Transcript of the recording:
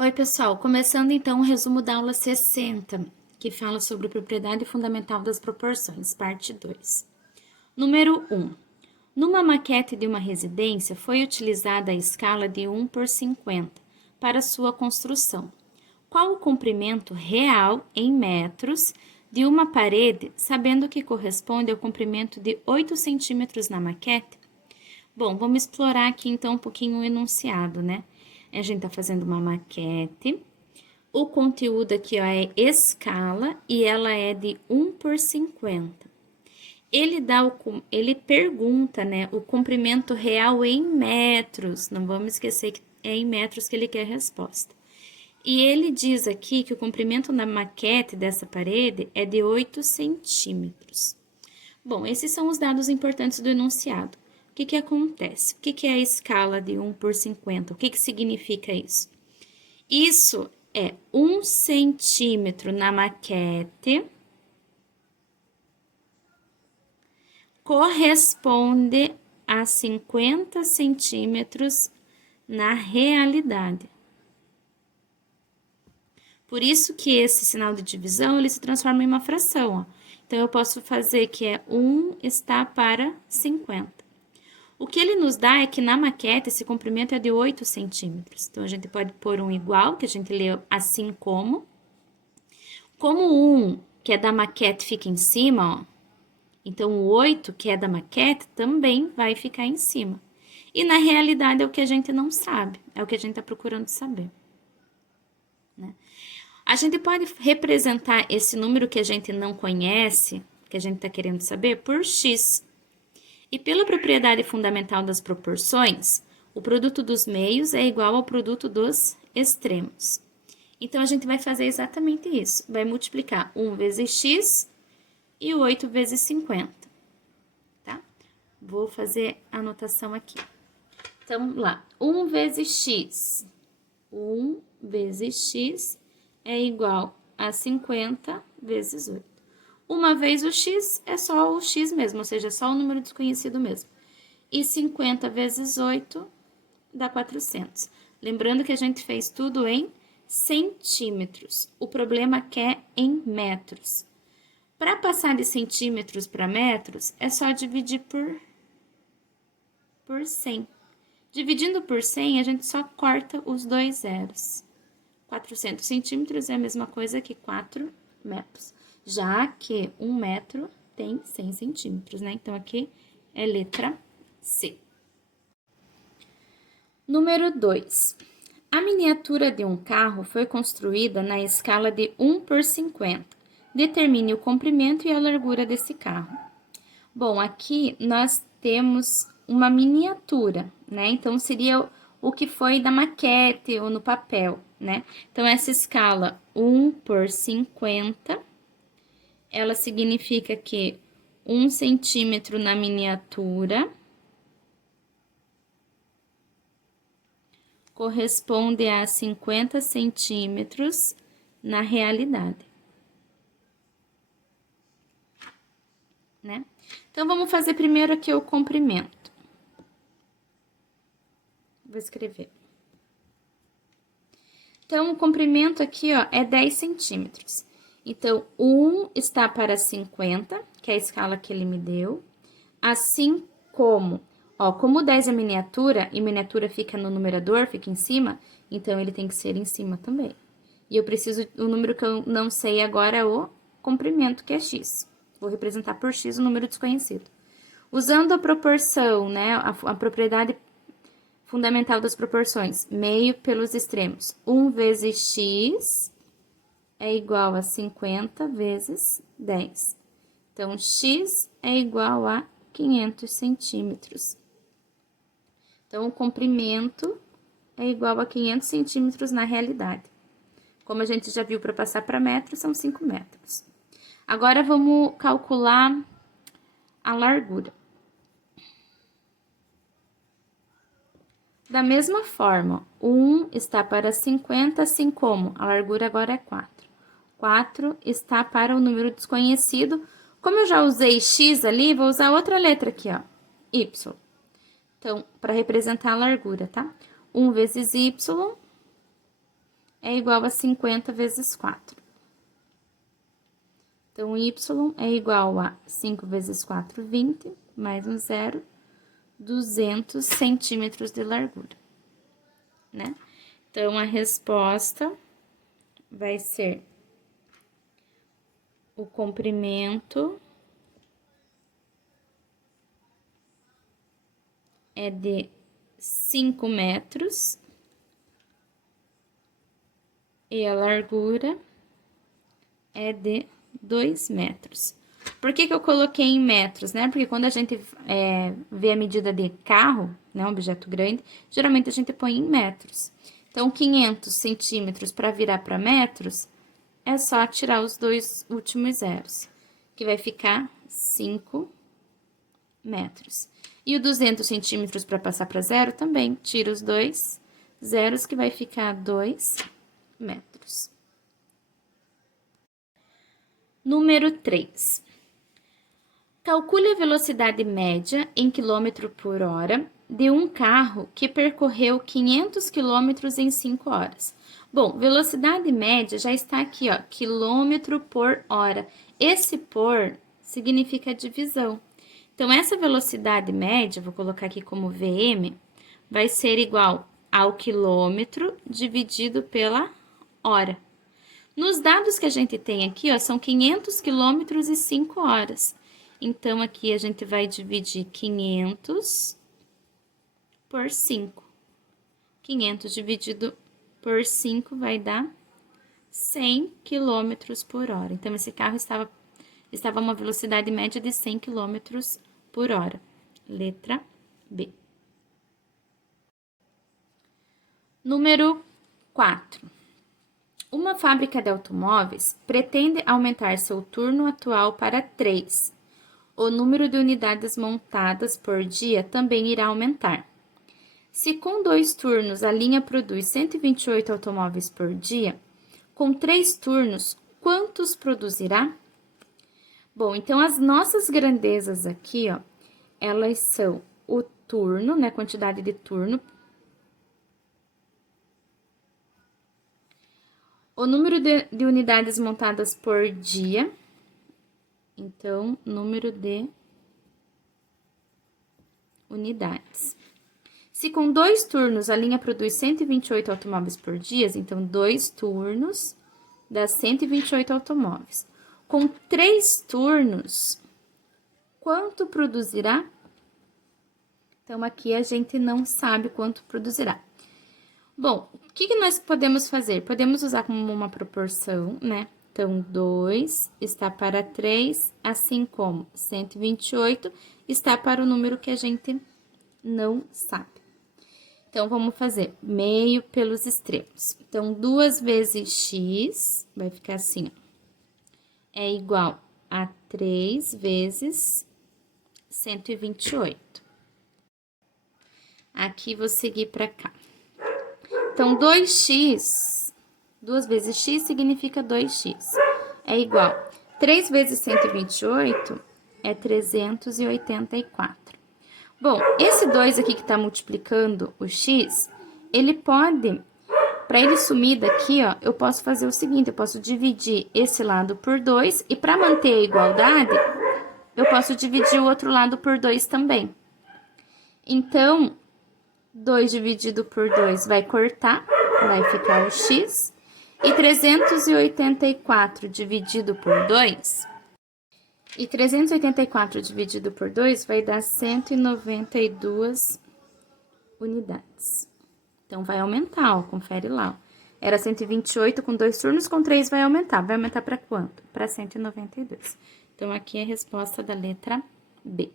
Oi, pessoal. Começando então o resumo da aula 60, que fala sobre propriedade fundamental das proporções, parte 2. Número 1. Numa maquete de uma residência, foi utilizada a escala de 1/50 para sua construção. Qual o comprimento real em metros de uma parede, sabendo que corresponde ao comprimento de 8 centímetros na maquete? Bom, vamos explorar aqui então um pouquinho o enunciado, né? A gente tá fazendo uma maquete. O conteúdo aqui ó, é escala e ela é de 1/50. Ele pergunta, né, o comprimento real em metros. Não vamos esquecer que é em metros que ele quer a resposta. E ele diz aqui que o comprimento da maquete dessa parede é de 8 centímetros. Bom, esses são os dados importantes do enunciado. O que acontece? O que é a escala de 1/50? O que significa isso? Isso é 1 centímetro na maquete corresponde a 50 centímetros na realidade. Por isso que esse sinal de divisão ele se transforma em uma fração. Ó. Então, eu posso fazer que é 1 está para 50. O que ele nos dá é que na maquete esse comprimento é de 8 centímetros. Então, a gente pode pôr um igual, que a gente lê assim como. Como o 1, que é da maquete, fica em cima, ó. Então, o 8, que é da maquete, também vai ficar em cima. E na realidade é o que a gente não sabe, é o que a gente está procurando saber. Né? A gente pode representar esse número que a gente não conhece, que a gente está querendo saber, por x. E pela propriedade fundamental das proporções, o produto dos meios é igual ao produto dos extremos. Então, a gente vai fazer exatamente isso. Vai multiplicar 1 vezes x e 8 vezes 50. Tá? Vou fazer a anotação aqui. Então, lá. 1 vezes x. 1 vezes x é igual a 50 vezes 8. Uma vez o x é só o x mesmo, ou seja, só o número desconhecido mesmo. E 50 vezes 8 dá 400. Lembrando que a gente fez tudo em centímetros. O problema é em metros. Para passar de centímetros para metros, é só dividir por 100. Dividindo por 100, a gente só corta os dois zeros. 400 centímetros é a mesma coisa que 4 metros, já que 1 metro tem 100 centímetros, né? Então, aqui é letra C. Número 2. A miniatura de um carro foi construída na escala de 1/50. Determine o comprimento e a largura desse carro. Bom, aqui nós temos uma miniatura, né? Então, seria o que foi da maquete ou no papel, né? Então, essa escala 1/50, ela significa que 1 centímetro na miniatura corresponde a 50 centímetros na realidade, né? Então, vamos fazer primeiro aqui o comprimento. Vou escrever. Então, o comprimento aqui, ó, é 10 centímetros. Então, 1 está para 50, que é a escala que ele me deu. Assim como, ó, como 10 é miniatura, e miniatura fica no numerador, fica em cima, então ele tem que ser em cima também. E eu preciso, o número que eu não sei agora é o comprimento, que é x. Vou representar por x o número desconhecido. Usando a proporção, né, a propriedade fundamental das proporções, meio pelos extremos. 1 vezes x é igual a 50 vezes 10. Então, x é igual a 500 centímetros. Então, o comprimento é igual a 500 centímetros na realidade. Como a gente já viu para passar para metros, são 5 metros. Agora, vamos calcular a largura. Da mesma forma, 1 está para 50, assim como a largura agora é 4. 4 está para o número desconhecido. Como eu já usei x ali, vou usar outra letra aqui, ó, y. Então, para representar a largura, tá? 1 vezes y é igual a 50 vezes 4. Então, y é igual a 5 vezes 4, 20, mais um zero, 200 centímetros de largura, né? Então, a resposta vai ser o comprimento é de 5 metros e a largura é de 2 metros. Por que eu coloquei em metros, né? Porque quando a gente vê a medida de carro, né, um objeto grande, geralmente a gente põe em metros. Então, 500 centímetros para virar para metros, é só tirar os dois últimos zeros, que vai ficar 5 metros. E o 200 centímetros para passar para zero também, tira os dois zeros, que vai ficar 2 metros. Número 3. Calcule a velocidade média em quilômetro por hora de um carro que percorreu 500 quilômetros em 5 horas. Bom, velocidade média já está aqui, ó, quilômetro por hora. Esse por significa divisão. Então, essa velocidade média, vou colocar aqui como VM, vai ser igual ao quilômetro dividido pela hora. Nos dados que a gente tem aqui, ó, são 500 quilômetros e 5 horas. Então, aqui a gente vai dividir 500 por 5. 500 dividido por 5 vai dar 100 quilômetros por hora. Então, esse carro estava a uma velocidade média de 100 quilômetros por hora. Letra B. Número 4. Uma fábrica de automóveis pretende aumentar seu turno atual para 3. O número de unidades montadas por dia também irá aumentar. Se com 2 turnos a linha produz 128 automóveis por dia, com 3 turnos, quantos produzirá? Bom, então as nossas grandezas aqui, ó, elas são o turno, né, quantidade de turno, o número de unidades montadas por dia, então, número de unidades. Se com 2 turnos a linha produz 128 automóveis por dia, então 2 turnos dá 128 automóveis. Com 3 turnos, quanto produzirá? Então, aqui a gente não sabe quanto produzirá. Bom, o que nós podemos fazer? Podemos usar como uma proporção, né? Então, 2 está para 3, assim como 128 está para o número que a gente não sabe. Então, vamos fazer meio pelos extremos. Então, 2 vezes x vai ficar assim, ó, é igual a 3 vezes 128. Aqui, vou seguir para cá. Então, 2x, 2 vezes x significa 2x, é igual. 3 vezes 128 é 384. Bom, esse 2 aqui que está multiplicando o x, ele pode, para ele sumir daqui, ó, eu posso fazer o seguinte, eu posso dividir esse lado por 2, e para manter a igualdade, eu posso dividir o outro lado por 2 também. Então, 2 dividido por 2 vai cortar, vai ficar o x, e 384 dividido por 2, vai dar 192 unidades. Então, vai aumentar, ó, confere lá. Ó. Era 128 com 2 turnos, com 3 vai aumentar. Vai aumentar para quanto? Para 192. Então, aqui é a resposta da letra B.